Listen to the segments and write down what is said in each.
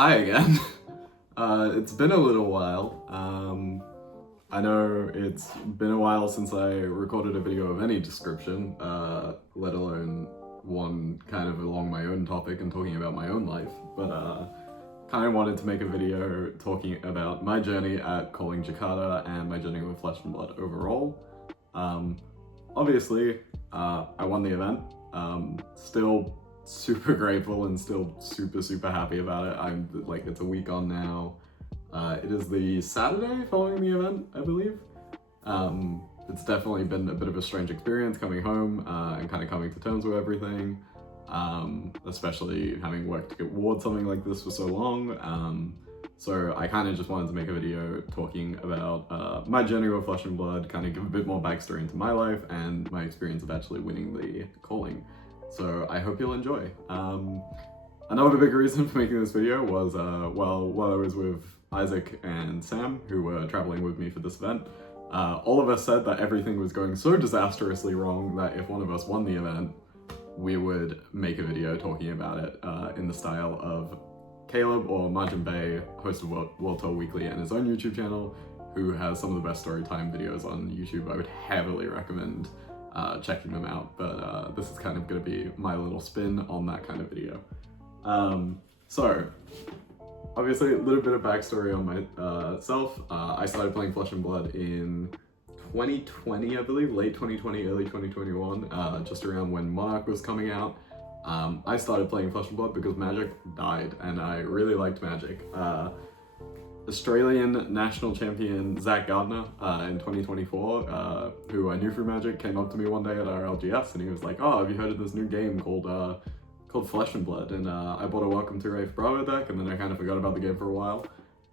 Hi again. It's been a little while. I know it's been a while since I recorded a video of any description, let alone one kind of along my own topic and talking about my own life, but kind of wanted to make a video talking about my journey at Calling Jakarta and my journey with Flesh and Blood overall. Obviously, I won the event. Still super grateful and still super happy about it. I'm like, it's a week on now. It is the Saturday following the event, I believe. It's definitely been a bit of a strange experience coming home and kind of coming to terms with everything, especially having worked towards something like this for so long. So I kind of just wanted to make a video talking about my journey with Flesh and Blood, kind of give a bit more backstory into my life and my experience of actually winning the calling. So I hope you'll enjoy. Another big reason for making this video was, while I was with Isaac and Sam, who were traveling with me for this event, all of us said that everything was going so disastrously wrong that if one of us won the event, we would make a video talking about it in the style of Caleb or Margin Bay, host of World Tour Weekly and his own YouTube channel, who has some of the best story time videos on YouTube. I would heavily recommend checking them out, but this is kind of going to be my little spin on that kind of video. So, obviously, a little bit of backstory on myself. I started playing Flesh and Blood in 2020, I believe, late 2020, early 2021, just around when Monarch was coming out. I started playing Flesh and Blood because Magic died, and I really liked Magic. Australian national champion Zach Gardner in 2024, who I knew through Magic, came up to me one day at our LGS and he was like, "Oh, have you heard of this new game called Flesh and Blood?" And I bought a Welcome to Wraith Bravo deck, and then I kind of forgot about the game for a while.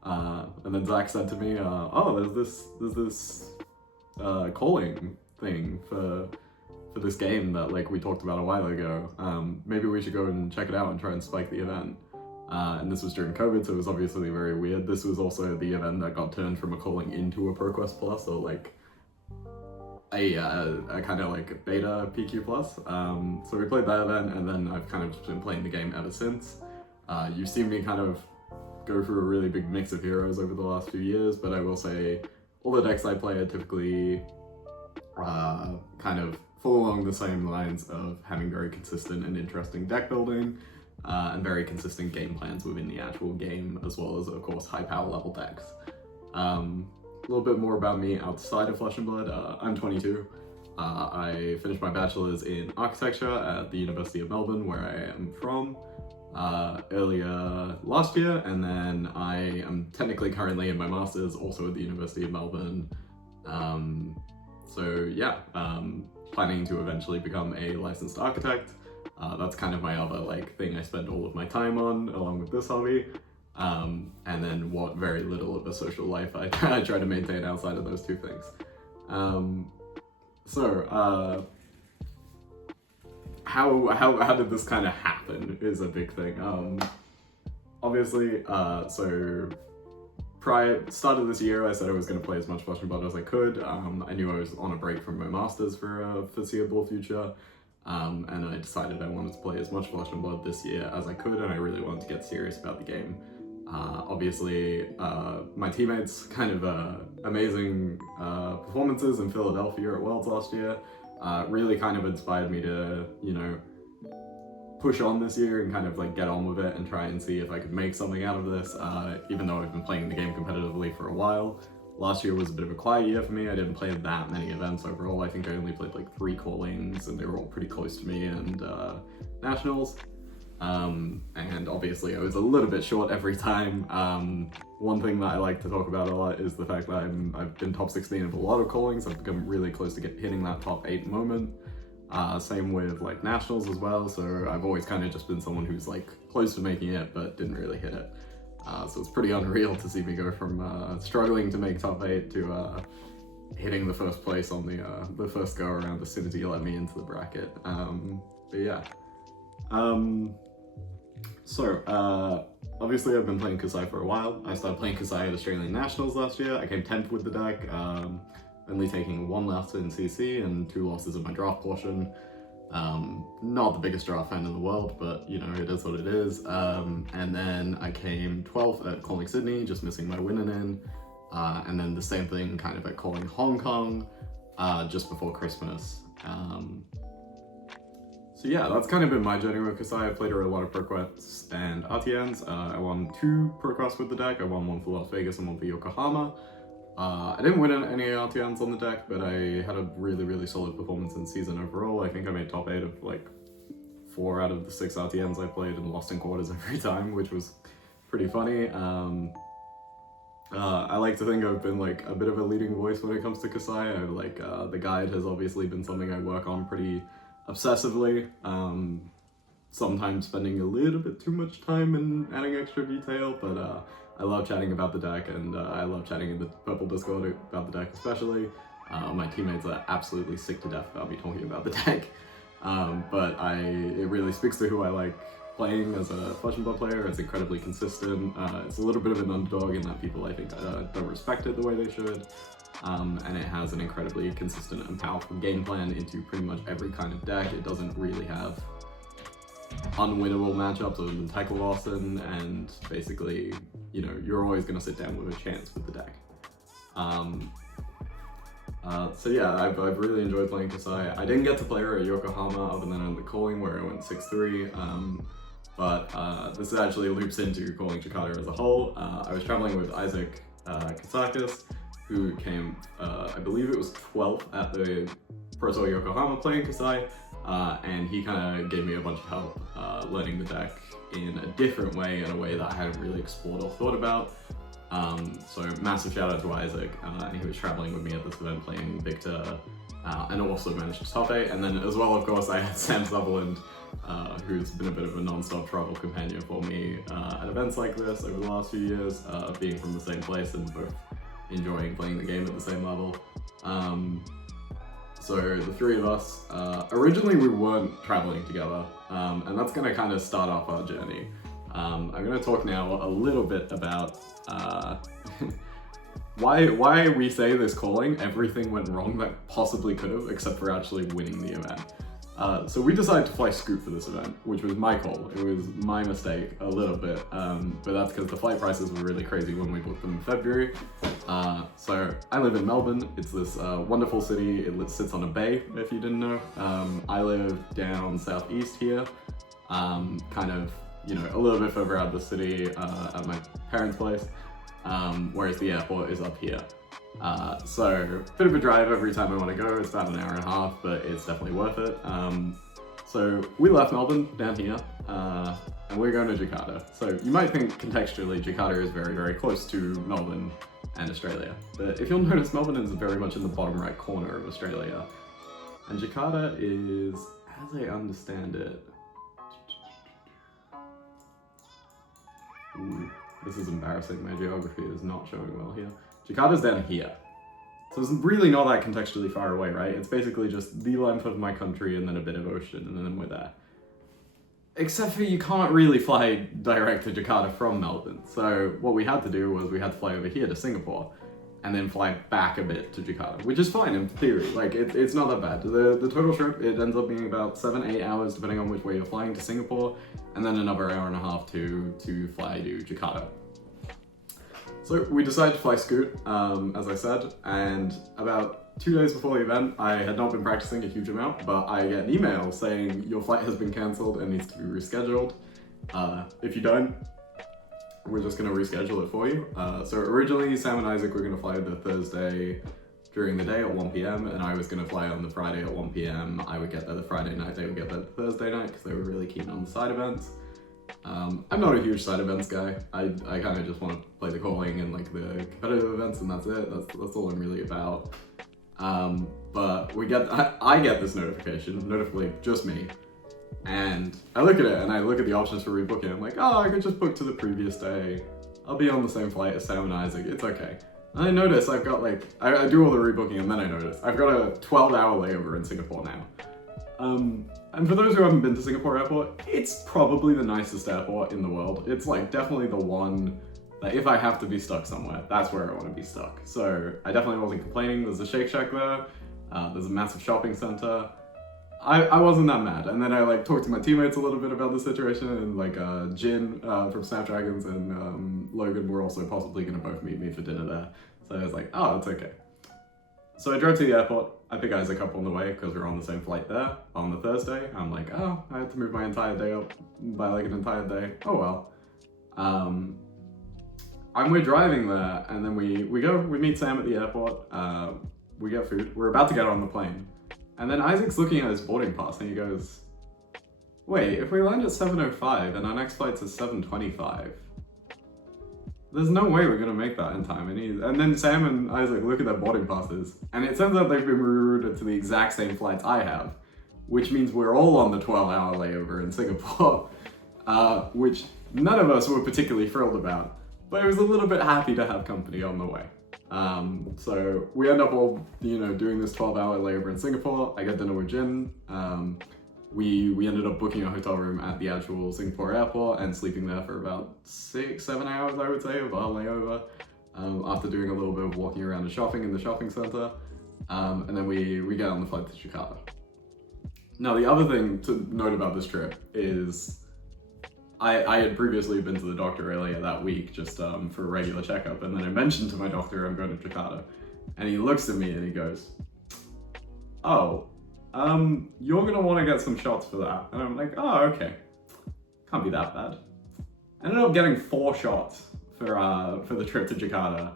And then Zach said to me, "Oh, there's this calling thing for this game that like we talked about a while ago. Maybe we should go and check it out and try and spike the event." And this was during COVID, so it was obviously very weird. This was also the event that got turned from a calling into a ProQuest Plus, or like a kind of like beta PQ Plus. So we played that event, and then I've kind of just been playing the game ever since. You've seen me kind of go through a really big mix of heroes over the last few years, but I will say all the decks I play are typically kind of fall along the same lines of having very consistent and interesting deck building, and very consistent game plans within the actual game, as well as, of course, high power level decks. A little bit more about me outside of Flesh and Blood. I'm 22. I finished my bachelor's in architecture at the University of Melbourne, where I am from, earlier last year, and then I am technically currently in my master's, also at the University of Melbourne. So yeah, planning to eventually become a licensed architect. That's kind of my other like thing I spend all of my time on, along with this hobby. And then what very little of a social life I try to maintain outside of those two things. How did this kind of happen is a big thing. Obviously, so start of this year, I said I was going to play as much Flesh and Blood as I could. I knew I was on a break from my masters for a foreseeable future. And I decided I wanted to play as much Flesh and Blood this year as I could, and I really wanted to get serious about the game. Obviously, my teammates' kind of amazing performances in Philadelphia at Worlds last year really kind of inspired me to, you know, push on this year and kind of like get on with it and try and see if I could make something out of this, even though I've been playing the game competitively for a while. Last year was a bit of a quiet year for me. I didn't play that many events overall. I think I only played like 3 callings, and they were all pretty close to me, and nationals. And obviously I was a little bit short every time. One thing that I like to talk about a lot is the fact that I've been top 16 of a lot of callings. I've become really close to hitting that top 8 moment. Same with like nationals as well. So I've always kind of just been someone who's like close to making it, but didn't really hit it. So it's pretty unreal to see me go from struggling to make top 8 to hitting the first place on the first go around as soon as you let me into the bracket. But yeah. Obviously I've been playing Kassai for a while. I started playing Kassai at Australian Nationals last year. I came 10th with the deck, only taking 1 loss in CC and 2 losses in my draft portion. Not the biggest draft fan in the world, but you know, it is what it is. And then I came 12th at Calling Sydney, just missing my winning in. And then the same thing kind of at Calling Hong Kong, just before Christmas. So yeah, that's kind of been my journey with Kassai. I played a lot of Pro Quests and RTNs. I won 2 Pro Quests with the deck. I won 1 for Las Vegas and 1 for Yokohama. I didn't win any RTNs on the deck, but I had a really solid performance in season overall. I think I made top 8 of like 4 out of the 6 RTNs I played and lost in quarters every time, which was pretty funny. I like to think I've been like a bit of a leading voice when it comes to Kassai. The guide has obviously been something I work on pretty obsessively, sometimes spending a little bit too much time and adding extra detail, but I love chatting about the deck, and I love chatting in the Purple Discord about the deck especially. My teammates are absolutely sick to death about me talking about the deck, but it really speaks to who I like playing as a Flesh and Blood player. It's incredibly consistent. It's a little bit of an underdog in that people, I think, don't respect it the way they should. And it has an incredibly consistent and powerful game plan into pretty much every kind of deck. It doesn't really have unwinnable matchups other than Tackle Lawson, and basically, you know, you're always going to sit down with a chance with the deck. So yeah, I've really enjoyed playing Kassai. I didn't get to play her at Yokohama other than on the Calling, where I went 6-3. But this actually loops into Calling Jakarta as a whole. I was traveling with Isaac Katsakis, who came, I believe it was 12th at the Pro Tour Yokohama playing Kassai, and he kind of gave me a bunch of help learning the deck in a different way, in a way that I hadn't really explored or thought about. So massive shout out to Isaac, and he was traveling with me at this event playing Victor, and also managed to top 8. And then as well, of course, I had Sam Sutherland, who's been a bit of a non-stop travel companion for me at events like this over the last few years, being from the same place and both enjoying playing the game at the same level. So the 3 of us, originally we weren't traveling together, and that's going to kind of start off our journey. I'm going to talk now a little bit about why we say this calling everything went wrong that possibly could have, except for actually winning the event. So we decided to fly Scoot for this event, which was my call. It was my mistake a little bit, but that's because the flight prices were really crazy when we booked them in February. So I live in Melbourne. It's this wonderful city. It sits on a bay, if you didn't know. I live down southeast here, kind of, you know, a little bit further out of the city at my parents' place, whereas the airport is up here. So bit of a drive every time I want to go. It's about an hour and a half, but it's definitely worth it. So we left Melbourne down here, and we're going to Jakarta. So you might think contextually Jakarta is very close to Melbourne and Australia, but if you'll notice, Melbourne is very much in the bottom right corner of Australia, and Jakarta is, as I understand it, ooh, this is embarrassing. My geography is not showing well here. Jakarta's down here. So it's really not that contextually far away, right? It's basically just the length of my country and then a bit of ocean, and then we're there. Except for you can't really fly direct to Jakarta from Melbourne. So what we had to do was we had to fly over here to Singapore and then fly back a bit to Jakarta, which is fine in theory. Like, it's not that bad. The total trip, it ends up being about 7-8 hours, depending on which way you're flying to Singapore, and then another hour and a half to fly to Jakarta. So we decided to fly Scoot, as I said, and about 2 days before the event, I had not been practicing a huge amount, but I get an email saying your flight has been cancelled and needs to be rescheduled. If you don't, we're just going to reschedule it for you. So originally, Sam and Isaac were going to fly the Thursday during the day at 1 p.m, and I was going to fly on the Friday at 1 p.m. I would get there the Friday night, they would get there the Thursday night, because they were really keen on the side events. I'm not a huge side events guy. I kind of just want to play the calling and like the competitive events, and that's it. That's all I'm really about. But I get this notification, notably just me, and I look at it and I look at the options for rebooking. I'm like, oh, I could just book to the previous day. I'll be on the same flight as Sam and Isaac. It's okay. And I notice I've got like, I do all the rebooking, and then I notice I've got a 12-hour layover in Singapore now. And for those who haven't been to Singapore Airport, it's probably the nicest airport in the world. It's like definitely the one that if I have to be stuck somewhere, that's where I want to be stuck. So I definitely wasn't complaining. There's a Shake Shack there. There's a massive shopping center. I wasn't that mad. And then I like talked to my teammates a little bit about the situation, and like Jin from Snapdragons and Logan were also possibly going to both meet me for dinner there. So I was like, oh, it's okay. So I drove to the airport. I pick Isaac up on the way because we were on the same flight there on the Thursday. I'm like, oh, I had to move my entire day up by like an entire day. Oh well. And we're driving there, and then we meet Sam at the airport. We get food. We're about to get on the plane. And then Isaac's looking at his boarding pass and he goes, wait, if we land at 7:05 and our next flight's at 7:25, there's no way we're gonna make that in time. And then Sam and Isaac look at their boarding passes, and it turns out they've been rerouted to the exact same flights I have, which means we're all on the 12-hour layover in Singapore, which none of us were particularly thrilled about, but I was a little bit happy to have company on the way. So we end up all, doing this 12-hour layover in Singapore. I get dinner with Jin. We ended up booking a hotel room at the actual Singapore airport and sleeping there for about 6-7 hours, I would say, of our layover, after doing a little bit of walking around and shopping in the shopping center. And then we get on the flight to Jakarta. Now, the other thing to note about this trip is I had previously been to the doctor earlier that week just for a regular checkup, and then I mentioned to my doctor I'm going to Jakarta, and he looks at me and he goes, oh, you're gonna want to get some shots for that. And I'm like, oh, okay, can't be that bad. I ended up getting 4 shots for the trip to Jakarta,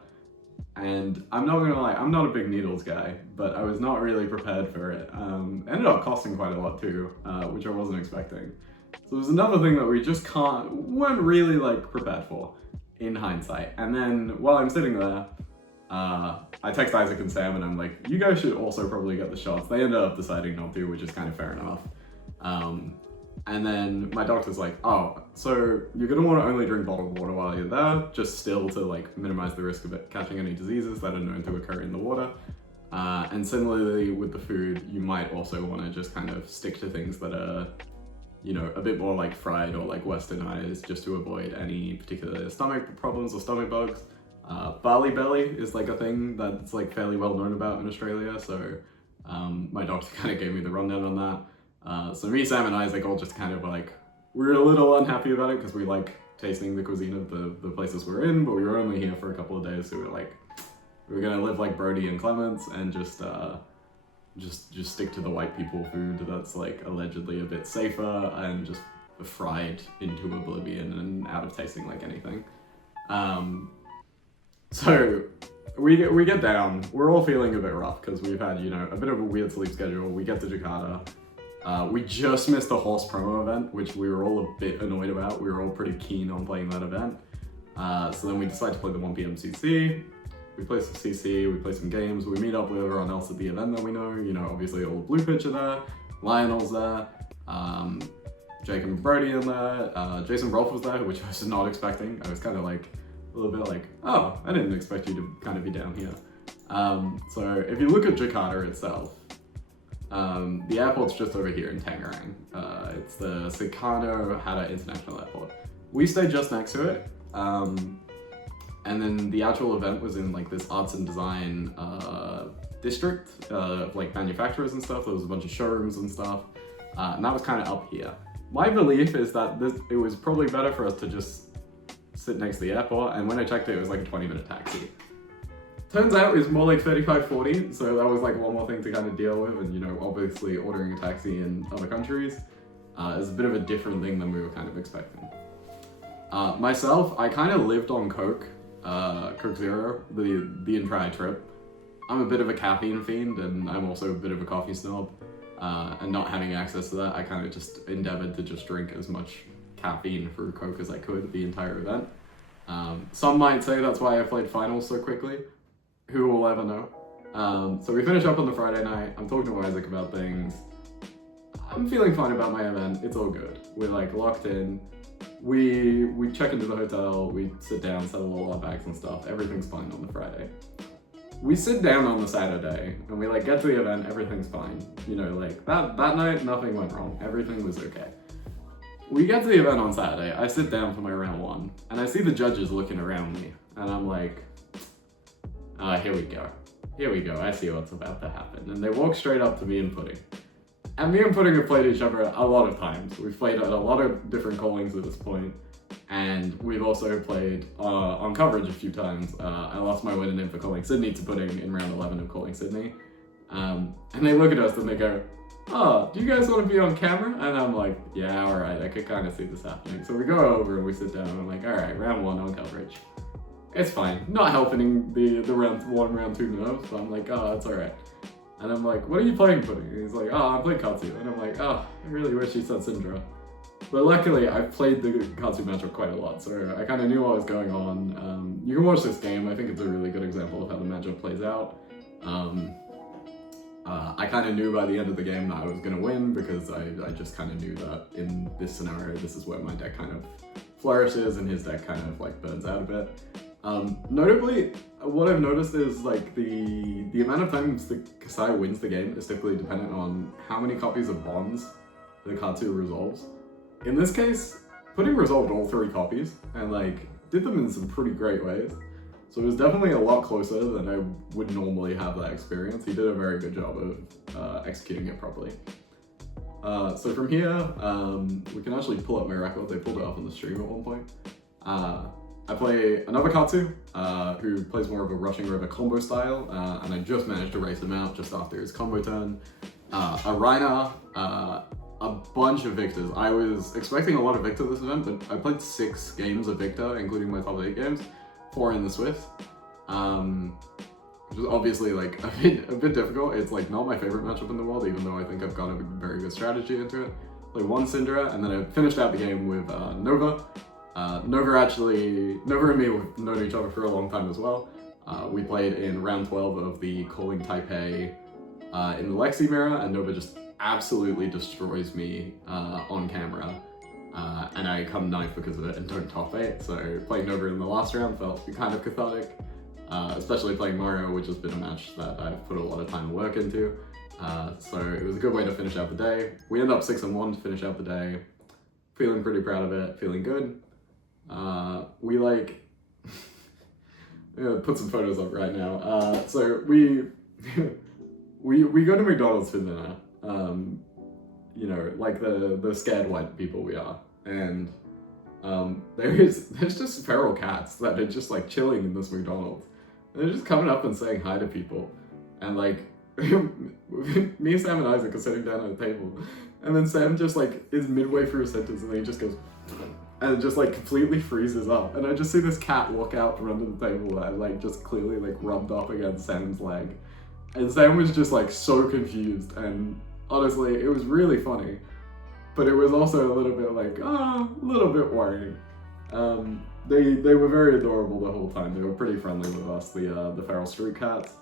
and I'm not gonna lie, I'm not a big needles guy, but I was not really prepared for it. Ended up costing quite a lot too, which I wasn't expecting. So there's another thing that we just weren't really like prepared for in hindsight. And then while I'm sitting there, I text Isaac and Sam and I'm like, you guys should also probably get the shots. They ended up deciding not to, which is kind of fair enough. And then my doctor's like, oh, so you're gonna want to only drink bottled water while you're there, just still to like minimize the risk of it catching any diseases that are known to occur in the water. And similarly with the food, you might also want to just kind of stick to things that are, a bit more like fried or like westernized, just to avoid any particular stomach problems or stomach bugs. Barley belly is like a thing that's like fairly well known about in Australia, so my doctor kind of gave me the rundown on that. So me, Sam, and Isaac all just kind of like, we're a little unhappy about it because we like tasting the cuisine of the places we're in, but we were only here for a couple of days, so we're like, we're gonna live like Brody and Clements and just stick to the white people food that's like allegedly a bit safer and just fried into oblivion and out of tasting like anything. So we get down, we're all feeling a bit rough because we've had, a bit of a weird sleep schedule. We get to Jakarta. We just missed the horse promo event, which we were all a bit annoyed about. We were all pretty keen on playing that event. So then we decide to play the 1 p.m. CC. We play some CC, we play some games, we meet up with everyone else at the event that we know. Obviously all the Blue Pitch are there, Lionel's there, Jake and Brody in there, Jason Rolfe was there, which I was not expecting. I was kind of like, a little bit like, oh, I didn't expect you to kind of be down here. So if you look at Jakarta itself, the airport's just over here in Tangerang. It's the Soekarno-Hatta International Airport. We stayed just next to it. And then the actual event was in like this arts and design district of like manufacturers and stuff. There was a bunch of showrooms and stuff. And that was kind of up here. My belief is that it was probably better for us to just sit next to the airport. And when I checked it was like a 20-minute taxi. Turns out it was more like 35-40. So that was like one more thing to kind of deal with. And obviously ordering a taxi in other countries is a bit of a different thing than we were kind of expecting. Myself, I kind of lived on Coke Zero the entire trip. I'm a bit of a caffeine fiend and I'm also a bit of a coffee snob, and not having access to that, I kind of just endeavored to just drink as much caffeine through Coke as I could the entire event. Some might say that's why I played finals so quickly. Who will ever know? So we finish up on the Friday night. I'm talking to Isaac about things. I'm feeling fine about my event. It's all good. We're like locked in. We check into the hotel, we sit down, settle all our bags and stuff. Everything's fine on the Friday. We sit down on the Saturday and we like get to the event, everything's fine. Like that night, nothing went wrong. Everything was okay. We get to the event on Saturday, I sit down for my round 1 and I see the judges looking around me and I'm like, here we go. I see what's about to happen. And they walk straight up to me and Pudding. And me and Pudding have played each other a lot of times. We've played at a lot of different callings at this point, and we've also played on coverage a few times. I lost my win in for Calling Sydney to Pudding in round 11 of Calling Sydney. And they look at us and they go, "Oh, do you guys want to be on camera?" And I'm like, "Yeah, alright, I could kind of see this happening." So we go over and we sit down and I'm like, "Alright, round 1 on coverage. It's fine. Not helping the round 1, round 2 nerves, but I'm like, oh, it's alright." And I'm like, "What are you playing, Pudding?" And he's like, "Oh, I'm playing Katsu." And I'm like, "Oh, I really wish he said Syndra." But luckily, I've played the Katsu matchup quite a lot, so I kind of knew what was going on. You can watch this game. I think it's a really good example of how the matchup plays out. I kind of knew by the end of the game that I was going to win because I just kind of knew that in this scenario, this is where my deck kind of flourishes and his deck kind of like burns out a bit. Notably, what I've noticed is like the amount of times the Kassai wins the game is typically dependent on how many copies of bonds the Katsu resolves. In this case, Pudding resolved all 3 copies and like did them in some pretty great ways. So it was definitely a lot closer than I would normally have that experience. He did a very good job of executing it properly. So from here, we can actually pull up my record. They pulled it up on the stream at one point. I play another Katsu, who plays more of a rushing river combo style, and I just managed to race him out just after his combo turn. A Reiner, a bunch of Victors. I was expecting a lot of Victor this event, but I played 6 games of Victor, including my top 8 games, 4 in the Swift. Which is obviously like a bit difficult. It's like not my favorite matchup in the world, even though I think I've got a very good strategy into it. Played 1 Syndra, and then I finished out the game with Nova. Nova and me have known each other for a long time as well. We played in round 12 of the Calling Taipei in the Lexi mirror, and Nova just absolutely destroys me on camera. And I come 9th because of it and don't top 8. So playing Nova in the last round felt kind of cathartic, especially playing Mario, which has been a match that I've put a lot of time and work into. So it was a good way to finish out the day. We end up 6-1 to finish out the day. Feeling pretty proud of it, feeling good. We like, put some photos up right now. So we go to McDonald's for dinner. You know, like the scared white people we are. And there's just feral cats that are just like chilling in this McDonald's. And they're just coming up and saying hi to people. And like, me, Sam, and Isaac are sitting down at a table. And then Sam just like is midway through a sentence and then he just goes, and just like completely freezes up. And I just see this cat walk out from under the table and like just clearly like rubbed up against Sam's leg. And Sam was just like so confused, and honestly, it was really funny. But it was also a little bit like, a little bit worrying. They were very adorable the whole time. They were pretty friendly with us, the feral street cats.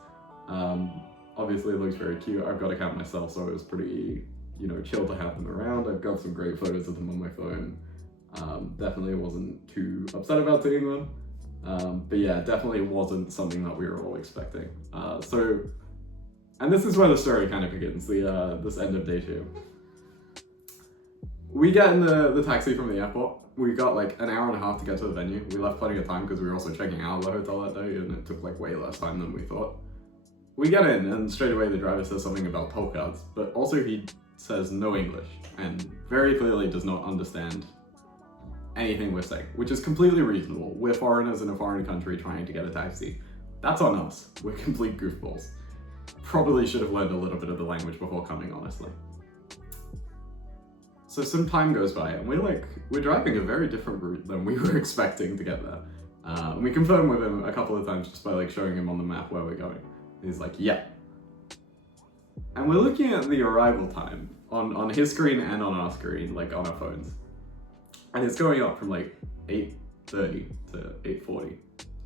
Obviously it looks very cute. I've got a cat myself, so it was pretty, you know, chill to have them around. I've got some great photos of them on my phone. Definitely wasn't too upset about seeing them. But yeah, definitely wasn't something that we were all expecting. And this is where the story kind of begins, this end of day 2. We get in the taxi from the airport. We got like an hour and a half to get to the venue. We left plenty of time because we were also checking out of the hotel that day, and it took like way less time than we thought. We get in, and straight away the driver says something about toll cards, but also he says no English, and very clearly does not understand anything we're saying, which is completely reasonable. We're foreigners in a foreign country trying to get a taxi. That's on us. We're complete goofballs. Probably should have learned a little bit of the language before coming, honestly. So some time goes by, and we're driving a very different route than we were expecting to get there. And we confirmed with him a couple of times just by like showing him on the map where we're going. And he's like, yeah. And we're looking at the arrival time on his screen and on our screen, like on our phones. And it's going up from like 8:30 to 8:40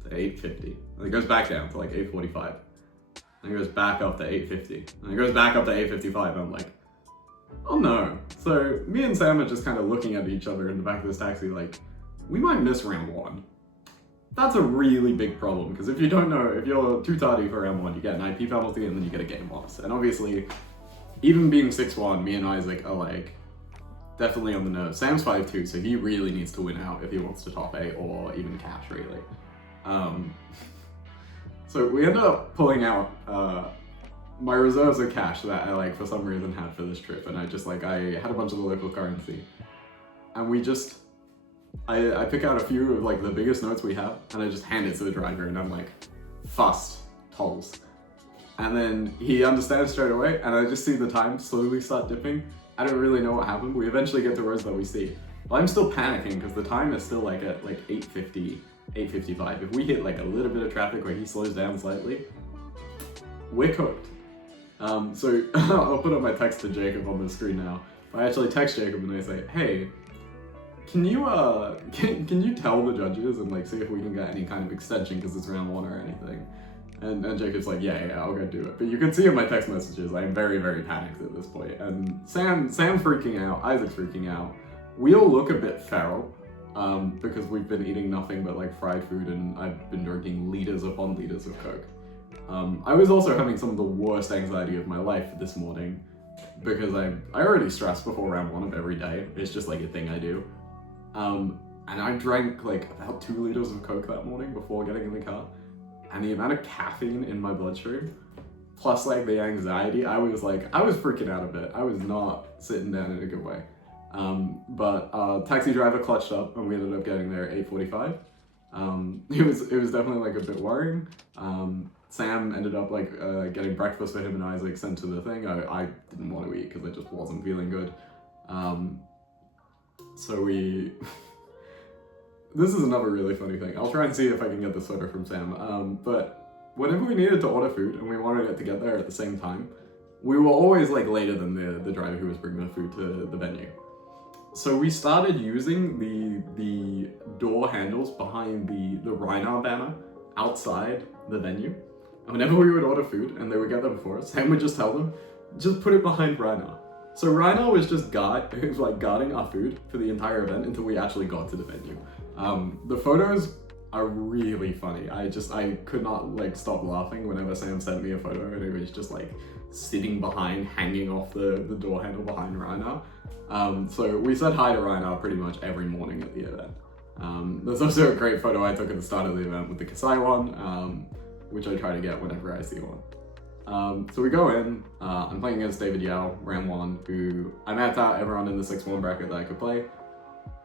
to 8:50. And it goes back down to like 8:45. And it goes back up to 8:50. And it goes back up to 8:55. I'm like, oh no. So me and Sam are just kind of looking at each other in the back of this taxi like, we might miss round 1. That's a really big problem, because if you don't know, if you're too tardy for round 1, you get an IP penalty and then you get a game loss. And obviously, even being 6-1, me and Isaac are like, definitely on the nose. Sam's 5-2, so he really needs to win out if he wants to top 8 or even cash, really. So we ended up pulling out my reserves of cash that I like for some reason had for this trip, and I had a bunch of the local currency, and I pick out a few of like the biggest notes we have, and I just hand it to the driver, and I'm like, fast tolls. And then he understands straight away, and I just see the time slowly start dipping. I don't really know what happened. We eventually get to roads that we see. But I'm still panicking because the time is still like at like 8:50, 8:55. If we hit like a little bit of traffic where he slows down slightly, we're cooked. So I'll put up my text to Jacob on the screen now. I actually text Jacob and I say, hey, can you tell the judges and like see if we can get any kind of extension because it's round 1 or anything? And Jacob's like, yeah, I'll go do it. But you can see in my text messages, I'm very, very panicked at this point. And Sam's freaking out, Isaac's freaking out. We all look a bit feral, because we've been eating nothing but like fried food, and I've been drinking liters upon liters of Coke. I was also having some of the worst anxiety of my life this morning, because I already stress before round 1 of every day. It's just like a thing I do. And I drank like about 2 liters of Coke that morning before getting in the car. And the amount of caffeine in my bloodstream, plus like the anxiety, I was freaking out a bit. I was not sitting down in a good way. But taxi driver clutched up and we ended up getting there at 8:45. It was definitely like a bit worrying. Sam ended up like getting breakfast for him and Isaac sent to the thing. I didn't want to eat because I just wasn't feeling good. So we... This is another really funny thing. I'll try and see if I can get this photo from Sam. But whenever we needed to order food and we wanted it to get there at the same time, we were always like later than the driver who was bringing the food to the venue. So we started using the door handles behind the Reinar banner outside the venue. And whenever we would order food and they would get there before us, Sam would just tell them, just put it behind Reinar. So Reinar was just guarding our food for the entire event until we actually got to the venue. The photos are really funny. I could not like stop laughing whenever Sam sent me a photo and it was just like sitting behind, hanging off the door handle behind Reinar. So we said hi to Reinar pretty much every morning at the event. There's also a great photo I took at the start of the event with the Kassai one, which I try to get whenever I see one. So we go in, I'm playing against David Yao, round 1, who I mapped out everyone in the 6-1 bracket that I could play.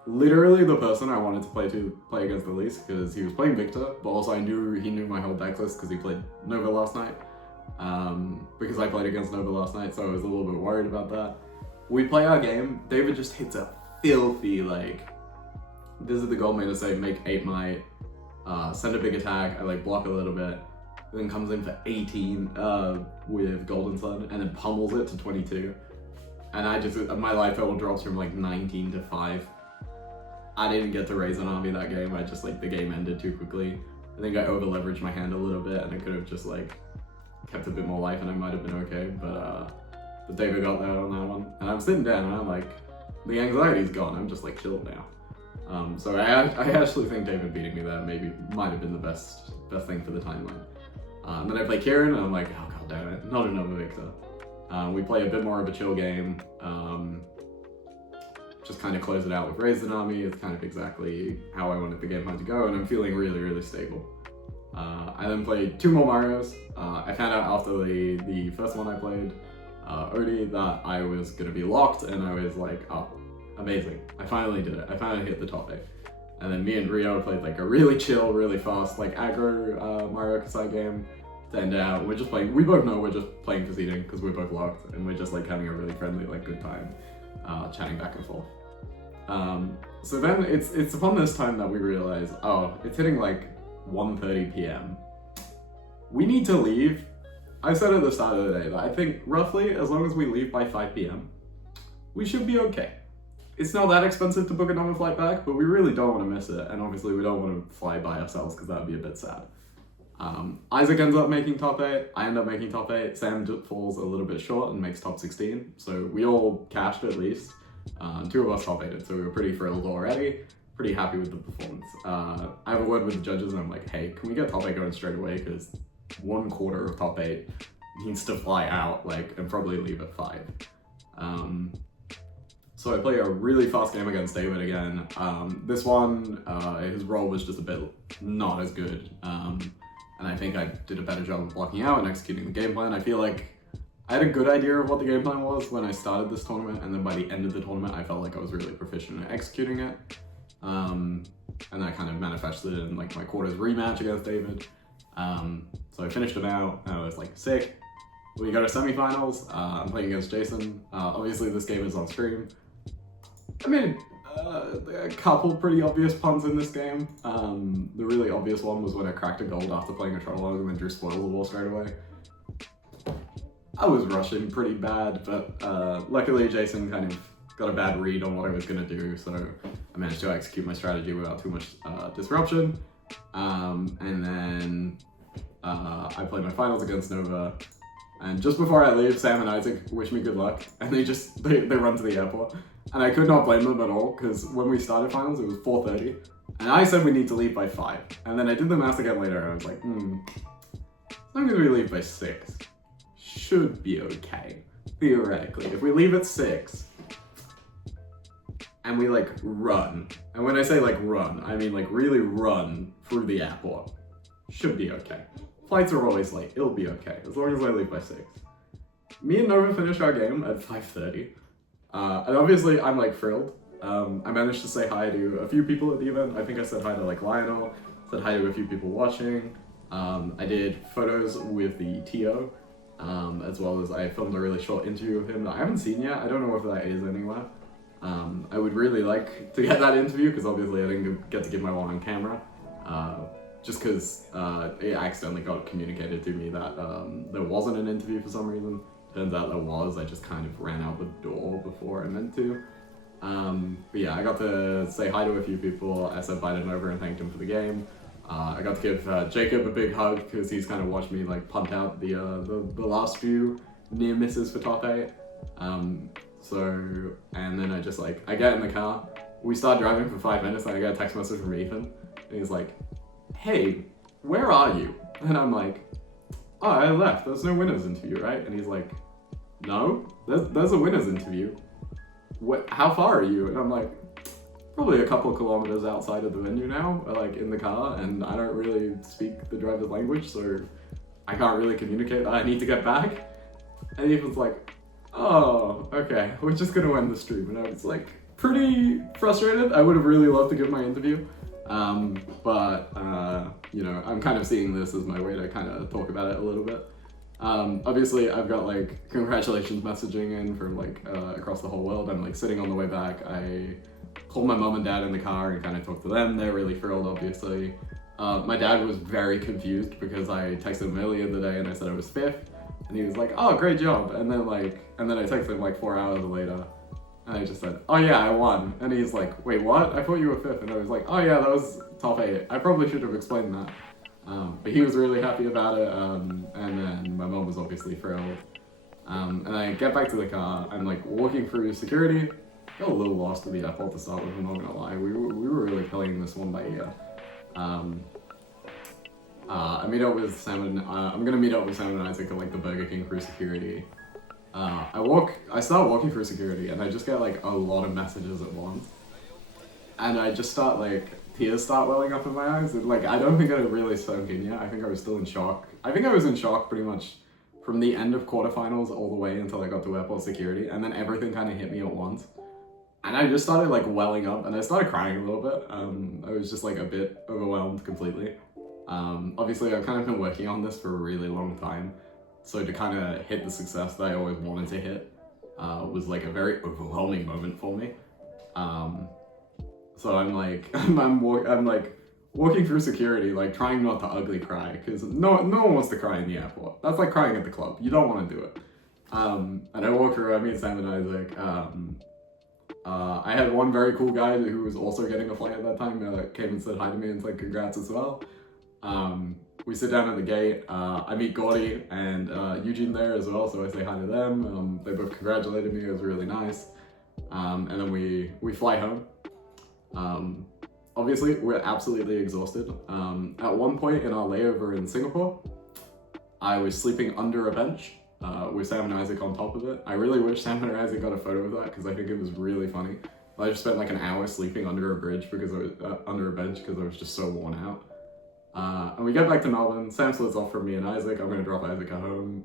Literally the person I wanted to play against the least, because he was playing Victor, but also he knew my whole deck list because he played Nova last night. Because I played against Nova last night, so I was a little bit worried about that. We play our game, David just hits a filthy, like, visit the gold main to say make 8 might, send a big attack, I like block a little bit, then comes in for 18 with Golden Sun, and then pummels it to 22. And my life total drops from like 19 to 5. I didn't get to raise an army that game, the game ended too quickly. I think I over leveraged my hand a little bit and I could have just like kept a bit more life and I might have been okay, but David got there on that one. And I'm sitting down and I'm like, the anxiety's gone, I'm just like chilled now. So I actually think David beating me there might have been the best thing for the timeline. And then I play Kieran and I'm like, oh god damn it, not another Victor. We play a bit more of a chill game. Just kind of close it out with Raised an Army. It's kind of exactly how I wanted the game to go, and I'm feeling really, really stable. I then played 2 more Marios. I found out after the first one I played, Odie, that I was going to be locked, and I was like, oh, amazing. I finally did it. I finally hit the top 8. And then me and Rio played like a really chill, really fast, like aggro Mario Kassai game to end out. We're just playing, we both know we're just playing for seeding because we're both locked, and we're just like having a really friendly, like good time, chatting back and forth. So then it's upon this time that we realize, oh, it's hitting like 1:30 p.m. We need to leave. I said at the start of the day that I think roughly as long as we leave by 5 p.m, we should be okay. It's not that expensive to book another flight back, but we really don't want to miss it. And obviously we don't want to fly by ourselves because that would be a bit sad. Isaac ends up making top 8. I end up making top 8. Sam falls a little bit short and makes top 16. So we all cashed at least. 2 of us top 8'd, so we were pretty thrilled already. Pretty happy with the performance. I have a word with the judges and I'm like, hey, can we get top 8 going straight away? Because 1/4 of top 8 needs to fly out, like, and probably leave at 5. So I play a really fast game against David again. This one, his roll was just a bit not as good. And I think I did a better job of blocking out and executing the game plan. I feel like I had a good idea of what the game plan was when I started this tournament, and then by the end of the tournament, I felt like I was really proficient at executing it. And that kind of manifested in like my quarters rematch against David. So I finished him out, and I was like, sick. We go to semifinals. I'm playing against Jason. Obviously, this game is on stream. I made a couple pretty obvious puns in this game. The really obvious one was when I cracked a gold after playing a Trollog and then drew Spoil the Wall straight away. I was rushing pretty bad, but luckily Jason kind of got a bad read on what I was going to do, so I managed to execute my strategy without too much disruption. And then I played my finals against Nova, and just before I leave, Sam and Isaac wish me good luck, and they run to the airport. And I could not blame them at all, because when we started finals, it was 4:30, and I said we need to leave by 5. And then I did the math again later, and I was like, as long as we leave by 6, should be okay, theoretically. If we leave at 6, and we like run, and when I say like run, I mean like really run through the airport, should be okay. Flights are always late, it'll be okay, as long as I leave by 6. Me and Nova finished our game at 5:30. And obviously I'm like thrilled. I managed to say hi to a few people at the event. I think I said hi to like Lionel, said hi to a few people watching. I did photos with the TO, as well as I filmed a really short interview of him that I haven't seen yet. I don't know if that is anywhere. I would really like to get that interview, because obviously I didn't get to give my one on camera. Just because it accidentally got communicated to me that there wasn't an interview for some reason. Turns out there was, I just kind of ran out the door before I meant to. But yeah, I got to say hi to a few people. I said bye to Nova and thanked him for the game. I got to give Jacob a big hug, because he's kind of watched me like punt out the last few near misses for top 8. And then I get in the car, we start driving for 5 minutes, and I get a text message from Ethan, and he's like, hey, where are you? And I'm like, oh, I left, there's no winners interview, right? And he's like, no, there's a winners interview. How far are you? And I'm like, probably a couple of kilometers outside of the venue now, like in the car, and I don't really speak the driver's language, so I can't really communicate that I need to get back. And Ethan's like, oh, okay, we're just gonna end the stream. And I was like, pretty frustrated. I would have really loved to give my interview. But you know, I'm kind of seeing this as my way to kind of talk about it a little bit. Obviously I've got like congratulations messaging in from like across the whole world. I'm like sitting on the way back. I called my mom and dad in the car and kind of talked to them. They're really thrilled, obviously. My dad was very confused because I texted him earlier in the day and I said I was 5th, and he was like, oh, great job. And then I texted him like 4 hours later, and I just said, oh yeah, I won. And he's like, wait, what? I thought you were 5th. And I was like, oh yeah, that was top 8. I probably should have explained that. But he was really happy about it, and then my mom was obviously thrilled. And I get back to the car, I'm like walking through security, got a little lost at the airport to start with, I'm not gonna lie. We were really playing this one by ear. I meet up with Sam and, I'm gonna meet up with Sam and Isaac at like the Burger King through security. I start walking through security and I just get like a lot of messages at once. And I just start like, tears start welling up in my eyes. And, like, I don't think I really sunk in yet. I think I was still in shock. I think I was in shock pretty much from the end of quarterfinals all the way until I got to airport security. And then everything kind of hit me at once. And I just started like welling up and I started crying a little bit. I was just like a bit overwhelmed completely. Obviously I've kind of been working on this for a really long time. So to kind of hit the success that I always wanted to hit was like a very overwhelming moment for me. So I'm like, I'm walking through security, like trying not to ugly cry, because no one wants to cry in the airport. That's like crying at the club. You don't want to do it. And I walk through, I meet Sam and Isaac. I had one very cool guy who was also getting a flight at that time, came and said hi to me and said congrats as well. We sit down at the gate. I meet Gordy and Eugene there as well, so I say hi to them. They both congratulated me. It was really nice. And then we fly home. Obviously, we're absolutely exhausted. At one point in our layover in Singapore, I was sleeping under a bench with Sam and Isaac on top of it. I really wish Sam and Isaac got a photo of that because I think it was really funny. I just spent like an hour sleeping under a bridge because I was under a bench because I was just so worn out. And we get back to Melbourne. Sam splits off from me and Isaac. I'm gonna drop Isaac at home.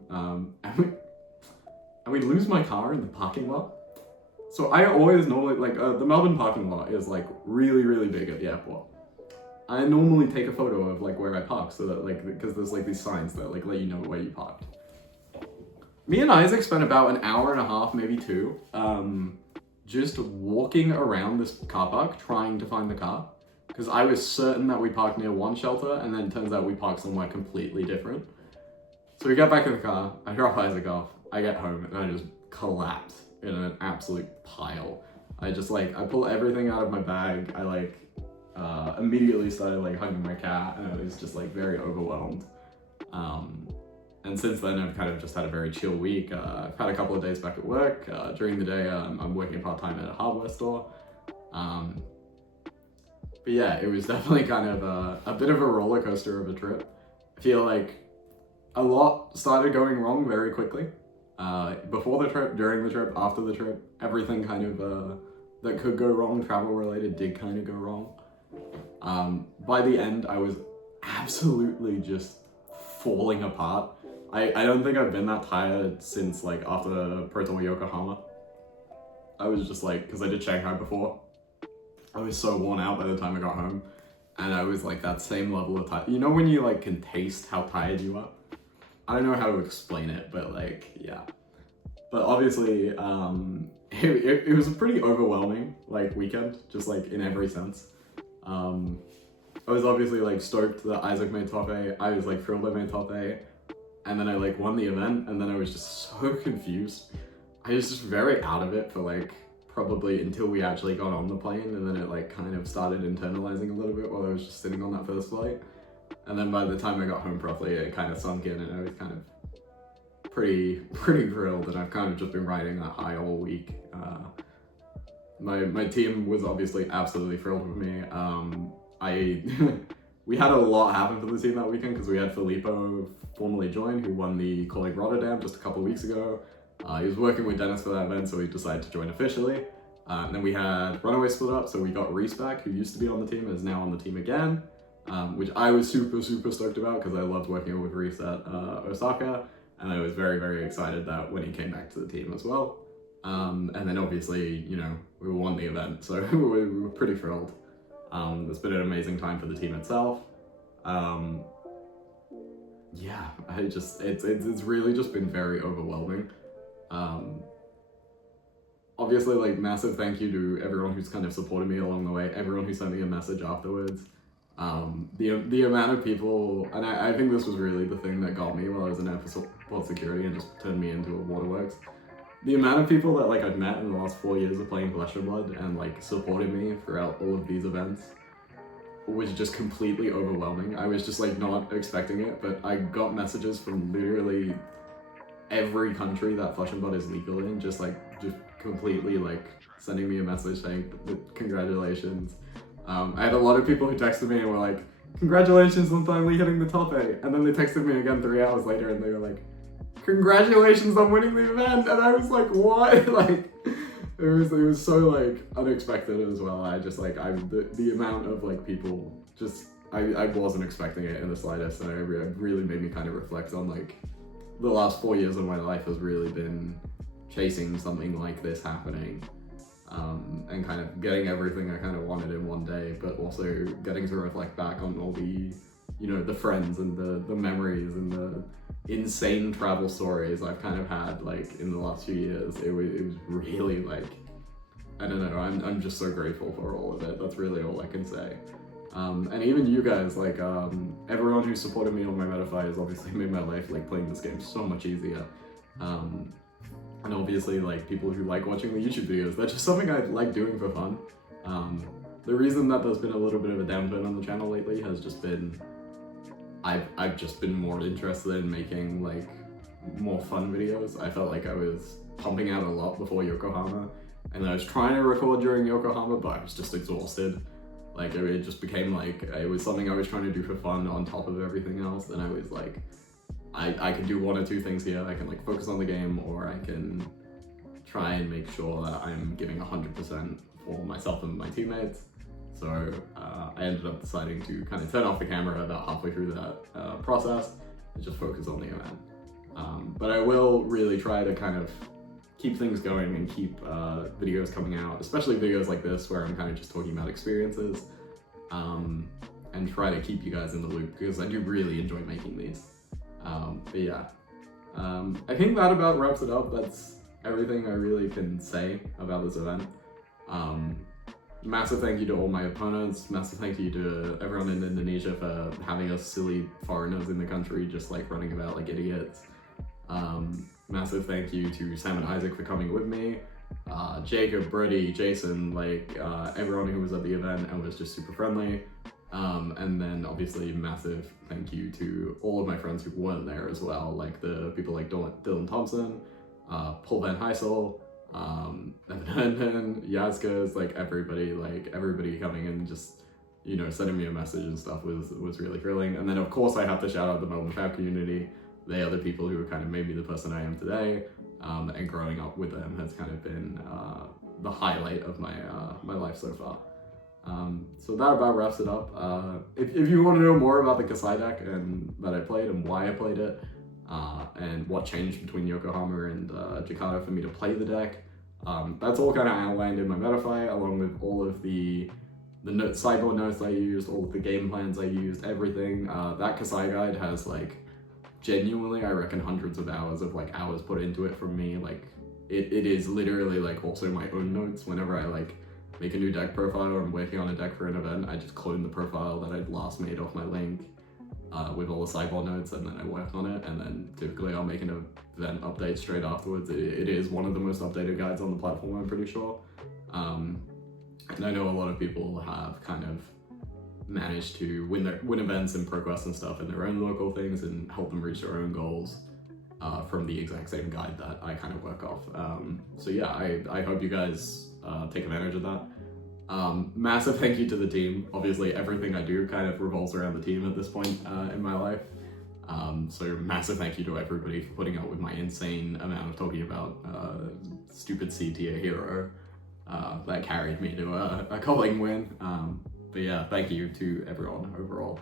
and we lose my car in the parking lot. So I always normally, like, the Melbourne parking lot is like really, really big at the airport. I normally take a photo of like where I park so that like, because there's like these signs that like let you know where you parked. Me and Isaac spent about an hour and a half, maybe 2, just walking around this car park trying to find the car. Because I was certain that we parked near one shelter, and then it turns out we parked somewhere completely different. So we get back in the car, I drop Isaac off, I get home, and I just collapse in an absolute pile. I just like, I pull everything out of my bag, I like, immediately started like hugging my cat, and I was just like very overwhelmed. And since then I've kind of just had a very chill week. I've had a couple of days back at work. During the day I'm working part-time at a hardware store. But yeah, it was definitely kind of a bit of a roller coaster of a trip. I feel like a lot started going wrong very quickly. Before the trip, during the trip, after the trip, everything kind of that could go wrong, travel related, did kind of go wrong. By the end, I was absolutely just falling apart. I don't think I've been that tired since like after Pro Tour Yokohama. I was just like, because I did Shanghai before, I was so worn out by the time I got home, and I was like that same level of tired. You know when you like can taste how tired you are? I don't know how to explain it, but like, yeah. But obviously, it was a pretty overwhelming like weekend, just like in every sense. I was obviously like stoked that Isaac made top 8. I was like thrilled I made top 8. And then I like won the event, and then I was just so confused. I was just very out of it for like probably until we actually got on the plane, and then it like kind of started internalizing a little bit while I was just sitting on that first flight. And then by the time I got home properly, it kind of sunk in, and I was kind of pretty thrilled, and I've kind of just been riding that high all week. My team was obviously absolutely thrilled with me. We had a lot happen for the team that weekend because we had Filippo formally join, who won the Calling Rotterdam just a couple of weeks ago. He was working with Dennis for that event, so he decided to join officially. And then we had Runaway split up, so we got Reese back, who used to be on the team and is now on the team again, which I was super stoked about because I loved working with Reese at Osaka, and I was very excited that when he came back to the team as well. And then obviously, you know, we won the event, so we were pretty thrilled. It's been an amazing time for the team itself. Yeah, it's really just been very overwhelming. Obviously, like, massive thank you to everyone who's kind of supported me along the way, everyone who sent me a message afterwards. The amount of people, and I think this was really the thing that got me while I was in airport security and just turned me into a waterworks. The amount of people that like I've met in the last 4 years of playing Flesh and Blood and like supported me throughout all of these events was just completely overwhelming. I was just like not expecting it, but I got messages from literally every country that Flesh and Blood is legal in, just completely like sending me a message saying congratulations. I had a lot of people who texted me and were like, congratulations on finally hitting the top 8, and then they texted me again 3 hours later and they were like, congratulations on winning the event, and I was like, what? Like, it was so like unexpected as well. I just like the amount of like people just I wasn't expecting it in the slightest, and it really made me kind of reflect on like the last 4 years of my life has really been chasing something like this happening, and kind of getting everything I kind of wanted in one day, but also getting to reflect back on all the, you know, the friends and the memories and the insane travel stories I've kind of had like in the last few years. It was really like, I don't know, I'm just so grateful for all of it. That's really all I can say. And even you guys, like everyone who supported me on my Metafy has obviously made my life like playing this game so much easier. And obviously like people who like watching the YouTube videos, that's just something I like doing for fun. The reason that there's been a little bit of a downturn on the channel lately has just been I've just been more interested in making like more fun videos. I felt like I was pumping out a lot before Yokohama, and I was trying to record during Yokohama, but I was just exhausted. Like it just became like, it was something I was trying to do for fun on top of everything else, and I was like, I can do 1 or 2 things here. I can like focus on the game, or I can try and make sure that I'm giving 100% for myself and my teammates. So I ended up deciding to kind of turn off the camera about halfway through that process and just focus on the event. But I will really try to kind of keep things going and keep videos coming out, especially videos like this where I'm kind of just talking about experiences, and try to keep you guys in the loop because I do really enjoy making these. But yeah, I think that about wraps it up. That's everything I really can say about this event. Massive thank you to all my opponents, massive thank you to everyone in Indonesia for having us silly foreigners in the country just like running about like idiots. Massive thank you to Sam and Isaac for coming with me, Jacob, Brody, Jason, like everyone who was at the event and was just super friendly. And then obviously massive thank you to all of my friends who weren't there as well, like the people like Dylan Thompson, Paul Van Heysel, Evan Herndon, Yazgaz, like everybody coming and just, you know, sending me a message and stuff was really thrilling. And then of course I have to shout out the Melbourne Fab community. They are the people who kind of made me the person I am today, and growing up with them has kind of been the highlight of my my life so far. So that about wraps it up. If you want to know more about the Kassai deck and that I played and why I played it, and what changed between Yokohama and Jakarta for me to play the deck, that's all kind of outlined in my Metafy, along with all of the sideboard notes I used, all of the game plans I used, everything. That Kassai guide has like genuinely, I reckon, hundreds of hours of like hours put into it from me. Like it is literally like also my own notes. Whenever I like make a new deck profile or I'm working on a deck for an event, I just clone the profile that I'd last made off my link with all the sideboard notes, and then I work on it, and then typically I'll make an event update straight afterwards. It is one of the most updated guides on the platform, I'm pretty sure. And I know a lot of people have kind of managed to win events and progress and stuff in their own local things and help them reach their own goals from the exact same guide that I kind of work off. So yeah, I hope you guys take advantage of that. Massive thank you to the team. Obviously everything I do kind of revolves around the team at this point in my life. So massive thank you to everybody for putting up with my insane amount of talking about stupid C tier hero that carried me to a Calling win. But yeah, thank you to everyone overall.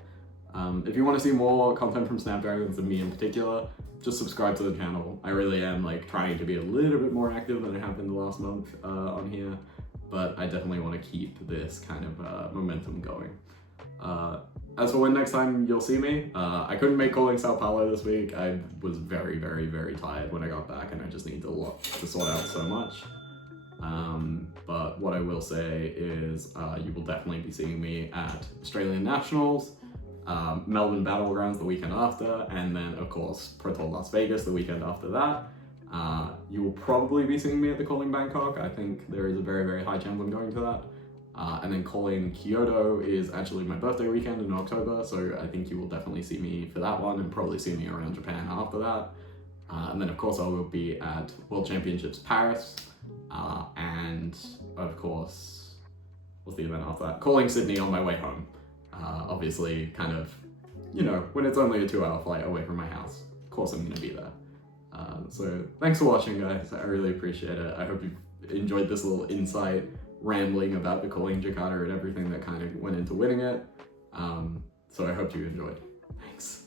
If you want to see more content from Snapdragons and me in particular, just subscribe to the channel. I really am like trying to be a little bit more active than I have been the last month on here, but I definitely want to keep this kind of momentum going. As for when next time you'll see me, I couldn't make Calling Sao Paulo this week. I was very, very, very tired when I got back, and I just need to sort out so much. But what I will say is you will definitely be seeing me at Australian Nationals, Melbourne Battlegrounds the weekend after, and then of course Pro Tour Las Vegas the weekend after that. You will probably be seeing me at the Calling Bangkok. I think there is a very, very high chance I'm going to that. And then Calling Kyoto is actually my birthday weekend in October, so I think you will definitely see me for that one and probably see me around Japan after that. And then of course I will be at World Championships Paris, and of course, what's the event after that? Calling Sydney on my way home. Obviously, kind of, you know, when it's only a 2-hour flight away from my house, of course I'm gonna be there. So thanks for watching, guys. I really appreciate it. I hope you enjoyed this little insight rambling about the Calling Jakarta and everything that kind of went into winning it. So I hope you enjoyed. Thanks.